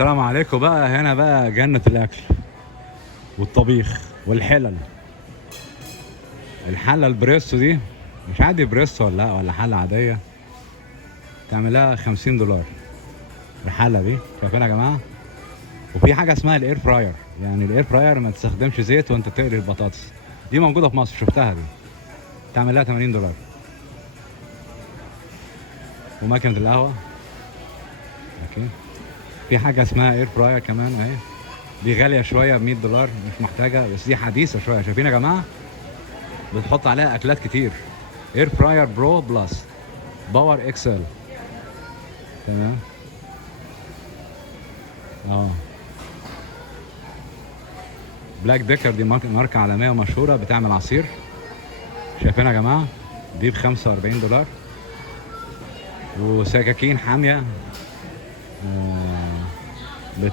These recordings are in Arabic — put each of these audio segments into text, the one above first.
السلام عليكم بقى. هنا بقى جنة الأكل والطبيخ والحلل. الحلة البريستو دي مش عادي بريستو ولا حلة عادية، تعملها $50 الحلة دي. شايفينها يا جماعة؟ وفي حاجة اسمها الاير فراير، يعني الاير فراير ما تستخدمش زيت وانت تقلي البطاطس، دي موجودة في مصر، شفتها دي، تعملها $80. وماكينة القهوة اكيد. في حاجة اسمها اير فراير كمان اهي، دي غالية شوية ب$100، مش محتاجة، بس دي حديثة شوية. شايفين يا جماعة؟ بتحط عليها أكلات كتير. اير فراير برو بلس باور اكسل. تمام. بلاك ديكر دي ماركة عالمية ومشهورة، بتعمل عصير. شايفينها يا جماعة؟ دي $45. وسكاكين حامية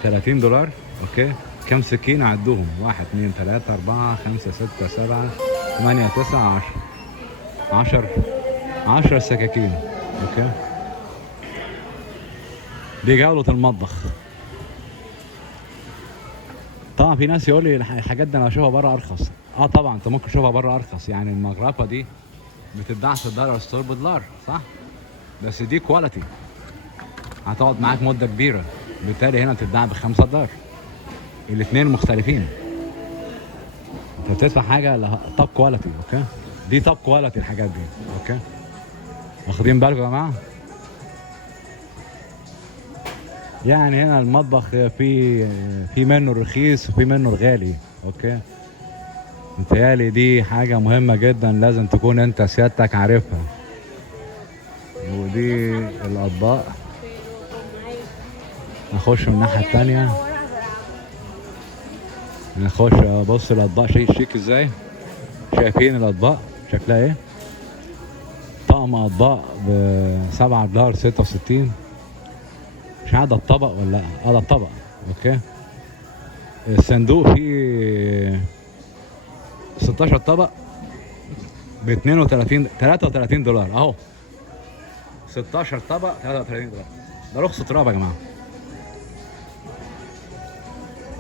$30. اوكي. كم سكينة عدوهم؟ 1 2 3 4 5 6 7 8 9 10 10 سكاكين. اوكي. دي جولة المطبخ. طبعا في ناس يقول لي الحاجات دي انا اشوفها بره ارخص. طبعا انت ممكن تشوفها بره ارخص، يعني المجرفة دي بتتباع في الدولار ستور $1، صح؟ بس دي كواليتي هتقعد معاك مدة كبيرة، بالتالي هنا بتتباع $5. الاتنين مختلفين، انت بتدفع حاجة توب كواليتي. اوكي. دي توب كواليتي الحاجات دي. اوكي. واخدين بالكم يا جماعة؟ يعني هنا المطبخ في منه الرخيص وفي منه الغالي. اوكي. متهيألي دي حاجة مهمة جدا لازم تكون انت سيادتك عارفها. ودي الأطباق. نخش من الناحية التانية، نخش بص الأطباق شيك ازاي. شايفين الأطباق شكلها ايه؟ طقم أطباق $7.66. مش عارف ده الطبق ولا ده الطبق. اوكي. الصندوق فيه 16 طبق $33 اهو. 16 طبق $33. ده رخص تراب يا جماعه،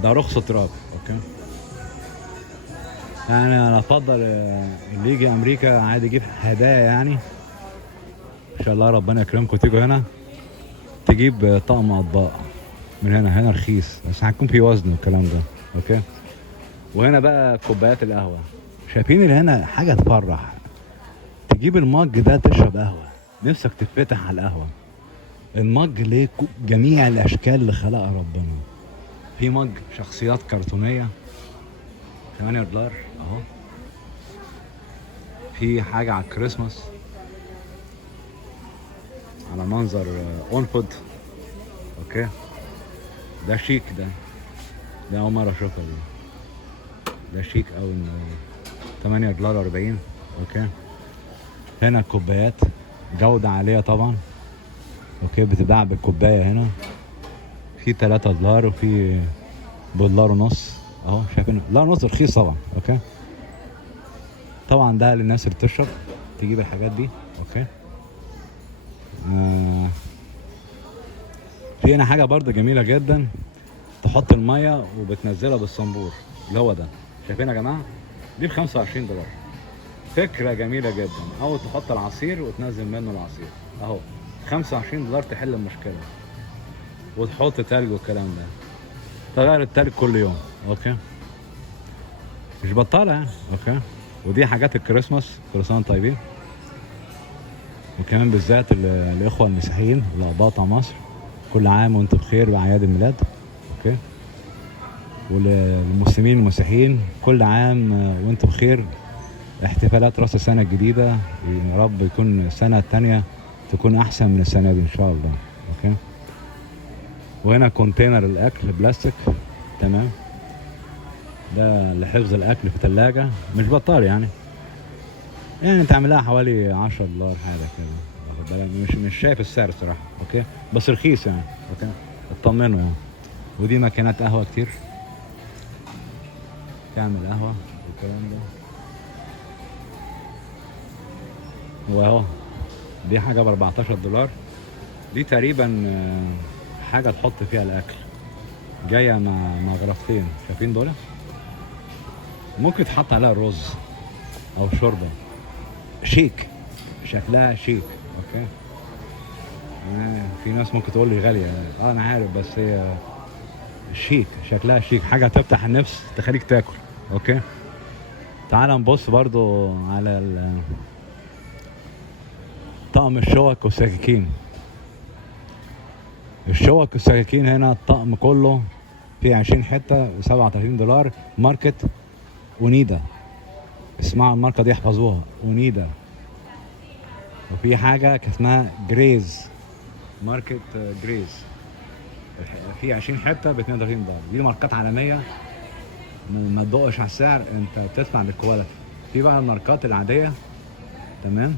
ده رخص تراب. اوكي. يعني انا افضل اللي يجي امريكا عادي يجيب هدايا، يعني ان شاء الله ربنا يكرمكم تيجوا هنا تجيب طقم اطباق من هنا رخيص، بس هيكون في وزن والكلام ده. اوكي. وهنا بقى كوبايات القهوه. شايفين اللي هنا حاجه تفرح، تجيب المج ده تشرب قهوه، نفسك تتفتح على القهوه. المج ليه جميع الاشكال اللي خلقها ربنا. في مج شخصيات كرتونيه $8 اهو. في حاجه على الكريسماس على منظر اونفود. اوكي. ده شيك، ده اول مره اشوفها دي، ده شيك اوي. $8.40. اوكي. هنا كوبايات جودة عالية طبعا. اوكي. بتتباع بالكوباية هنا، في $3 وفي $1.50 اهو. شايفين $1.50 رخيص طبعا. اوكي. طبعا ده للناس اللي بتشرب تجيب الحاجات دي. اوكي. في هنا حاجة برضه جميلة جدا، تحط المية وبتنزلها بالصنبور اللي هو ده. شايفين يا جماعة؟ دي $25. فكرة جميلة جدا. أو تحط العصير وتنزل منه العصير أهو. $25 تحل المشكلة. وتحط تلج والكلام ده، تغير التلج كل يوم. أوكي. مش بطالة يعني. أوكي. ودي حاجات الكريسماس، كل سنة وانتم طيبين. وكمان بالذات الإخوة المسيحيين الأقباط على مصر، كل عام وانتم بخير بأعياد الميلاد. أوكي. وللمسلمين المسيحيين كل عام وانتم بخير، احتفالات راس السنة الجديدة. يا رب يكون السنة التانية تكون أحسن من السنة دي إن شاء الله. أوكي. وهنا كونتينر الأكل بلاستيك. تمام. ده لحفظ الأكل في ثلاجة، مش بطال يعني تعملها حوالي $10 حاجة كده. مش شايف السعر الصراحة. أوكي. بس رخيص يعني. أوكي. اطمنوا يعني. ودي ماكينات قهوة كتير، تعمل قهوة والكلام ده. واهو دي حاجة $14. دي تقريبا حاجة تحط فيها الأكل. جايه مع غرفتين، شايفين دول؟ ممكن تحط عليها رز او شوربه. شيك، شكلها شيك. اوكي. في ناس ممكن تقول لي غاليه، انا عارف، بس هي شيك، شكلها شيك، حاجه تفتح النفس تخليك تاكل. اوكي. تعال نبص برضو على طقم الشوك والسكاكين. الشوك والسكاكين هنا الطقم كله فيه 20 حته و37 $. ماركت اونيدا، اسمعوا الماركه دي احفظوها، اونيدا. وفي حاجه اسمها جريز، ماركت جريز، في 20 حته ب $32. دي ماركات عالميه، ما تدقش على السعر، انت بتدفع بالكواليتي. في بقى الماركات العاديه، تمام،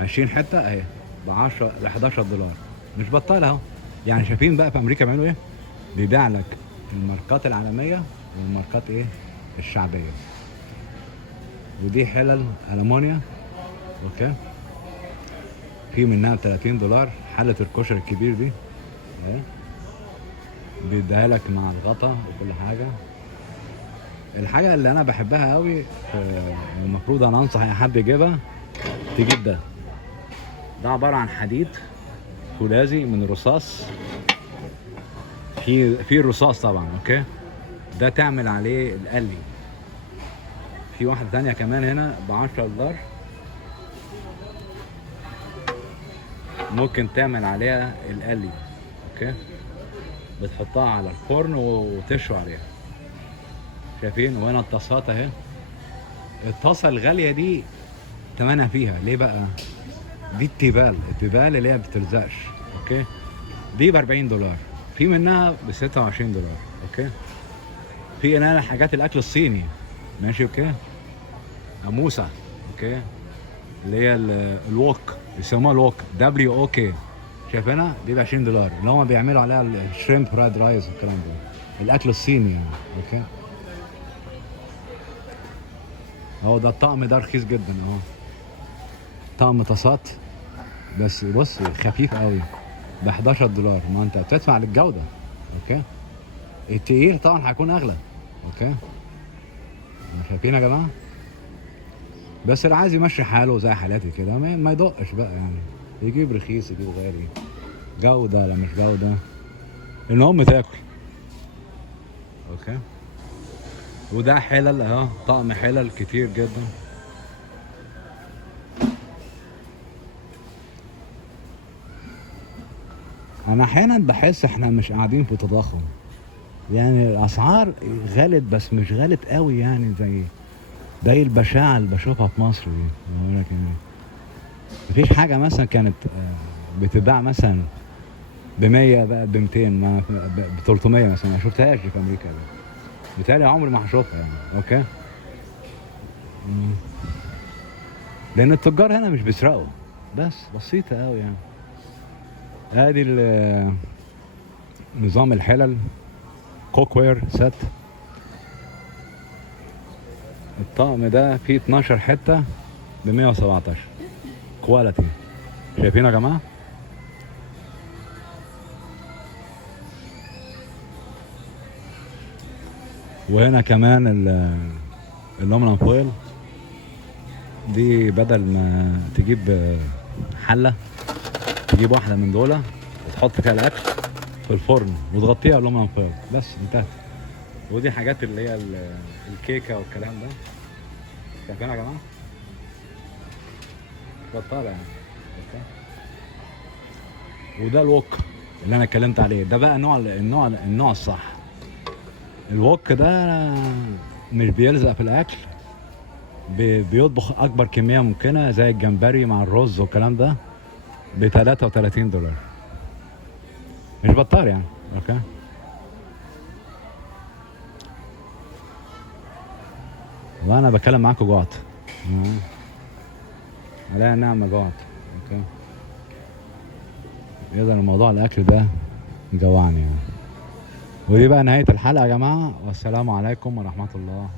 20 حته اهي ب 10 ل $11، مش بطال اهو. يعني شايفين بقى في امريكا بيعملوا ايه؟ بيبيع لك الماركات العالميه والماركات ايه الشعبيه. ودي حلل المونيا، اوكي، في منها $30. حله الكشري الكبير دي اهي، بيديها لك مع الغطا وكل حاجه. الحاجه اللي انا بحبها قوي، المفروض انا انصح اي حد يجيبها، تجيب ده عباره عن حديد فولاذي من الرصاص، في الرصاص طبعا، اوكي، ده تعمل عليه القلي. في واحده تانية كمان هنا ب $10، ممكن تعمل عليها القلي. اوكي، بتحطها على الفرن وتشوي عليها. شايفين؟ وهنا الطاسات اهي. الطاسه الغاليه دي تمنها فيها ليه بقى؟ دي التيفال اللي هي بتلزقش، اوكي، دي ب $40، في منها ب $26. اوكي. في هنا حاجات الاكل الصيني، ماشي، اوكي، ناموسه، اوكي، اللي هي الوok، بيسموها الوok، WOK، شايفينها؟ دي ب $20، اللي هم بيعملوا عليها الشريمب فرايد رايز والكلام ده، الاكل الصيني يعني. اوكي. اهو ده الطقم ده رخيص جدا اهو، طقم طاسات، بس بص خفيف قوي ب $11. ما انت بتدفع للجوده. اوكي. التقيل طبعا هيكون اغلى. اوكي، شايفين يا جماعه؟ بس اللي عايز يمشي حاله زي حالاتي كده ما يدقش بقى يعني، يجيب رخيص يجيب غالي، جوده ولا مش جوده، المهم تاكل. اوكي. وده حلل اهو، طقم حلل كتير جدا. انا احيانا بحس احنا مش قاعدين في تضخم، يعني الاسعار غلت بس مش غلت قوي، يعني زي البشاعه اللي بشوفها في مصر دي. بقول لك يعني مفيش حاجه مثلا كانت بتتباع مثلا ب 100 بقى ب 200 ب 300 مثلا، ما شفتهاش دي في امريكا دي، بالتالي عمري ما هشوفها يعني. اوكي. لان التجار هنا مش بيسرقوا، بس بسيطه قوي يعني. ادي نظام الحلل، كوك وير سيت. الطقم ده فيه 12 حته ب 117، كواليتي. شايفين يا جماعه؟ وهنا كمان الالومنيوم فويل دي، بدل ما تجيب حله تجيب واحده من دول وتحط فيها الاكل في الفرن وتغطيها الومنيوم فويل، بس انتهت. ودي حاجات اللي هي الكيكه والكلام ده. شايفين يا جماعه؟ بطاله يعني. اوكي. وده الوك اللي انا اتكلمت عليه، ده بقى النوع الصح. الوك ده مش بيلزق في الاكل، بيطبخ اكبر كميه ممكنه زي الجمبري مع الرز والكلام ده ب $33، مش بطال يعني. اوكي. وانا بتكلم معاكم جوعت، عليا نعمه جوعت. اوكي. اذا الموضوع الاكل ده جوعني يعني. ودي بقى نهايه الحلقه يا جماعه، والسلام عليكم ورحمه الله